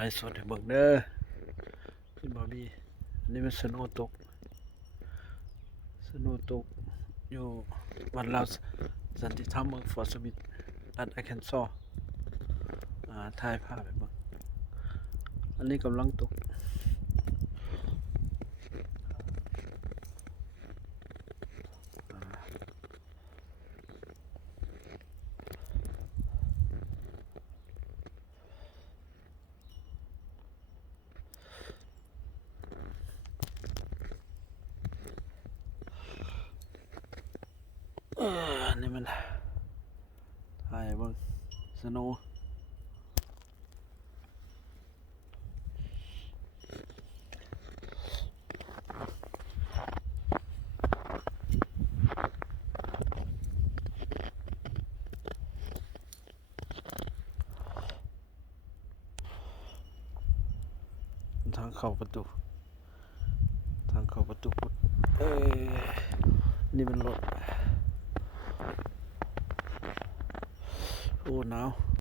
ลฟ์สดให้เบิ่งเด้อพี่บอบบี้อันนี้มันสโนว์ตกอยู่วัดลาวสันติธรรมเมืองฟอร์ตสมิธรัฐอาร์แคนซอว์ถ่ายภาพให้เบิ่งอันนี้กำลังตกนี่มันถ่ายเบิ่งสโนว์ทางเข้าประตูพุทธนี่มันรถโอ้หนาว